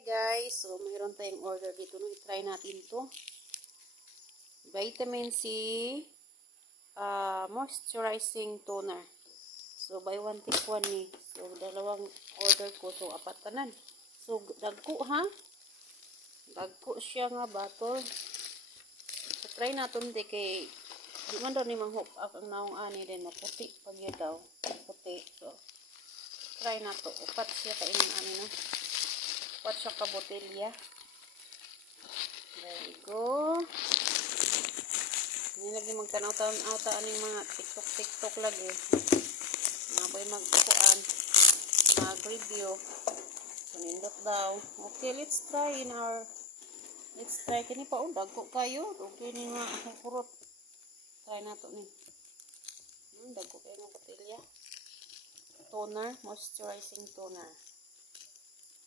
Hi guys, so mayroon tayong order dito. No, i-try natin to. Vitamin C moisturizing toner. So buy one take one ni. So dalawang order ko. So apat tanan. So dagko ha. Dagko siya nga bottle. So try natin di kay di man daw ni mang-hook up ang naong ani din maputi pag yun daw. Puti. So try na to. Upat siya kainin ani no. Upat siya ka botelya. There we go. Hindi lagi magtanaw-tanaw aning mga TikTok lagi. Mga boy magkukuan. Mag-review. So nindot daw. Okay, let's try kini pa undag ko kayo. Okay ni nga akong kurot. Try na to ni. Dagko kayo ng botelya. Toner, moisturizing toner.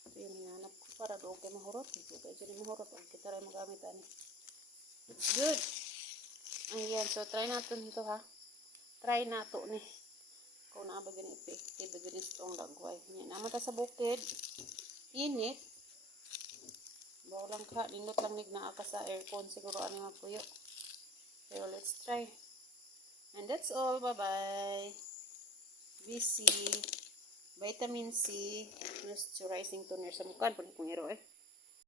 Ito yung hinanap ko para doon kayo mahurot. Ito kayo dyan mahurot. Huwag kita rin magamit ani. It's good. Ayan, so try natin ito ha. Try nato ni. Kung naabagin effective, bagin itong lagway. Yan, naman ta sa bukid. Init. Bawa lang ka, nindot lang nigna ka sa aircon. Siguro ano nga puyo. Pero let's try. And that's all. Bye-bye. VC. Vitamin C. Moisturizing toner sa mukha. Pwede kong hero eh.